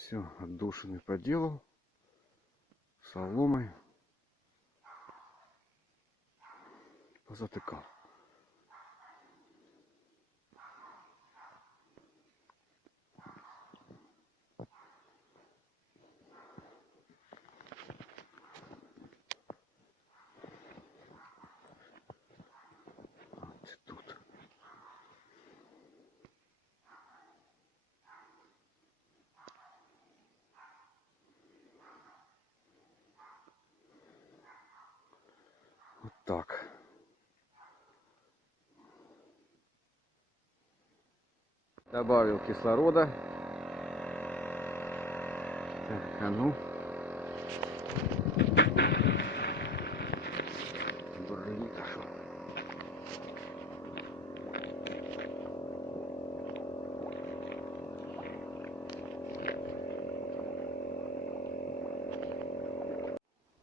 Все, отдушины поделал. Соломой позатыкал. Вот тут. Вот так. Добавил кислорода. Так, а ну. Бурлит, а шо?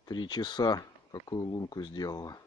Три часа какую лунку сделала.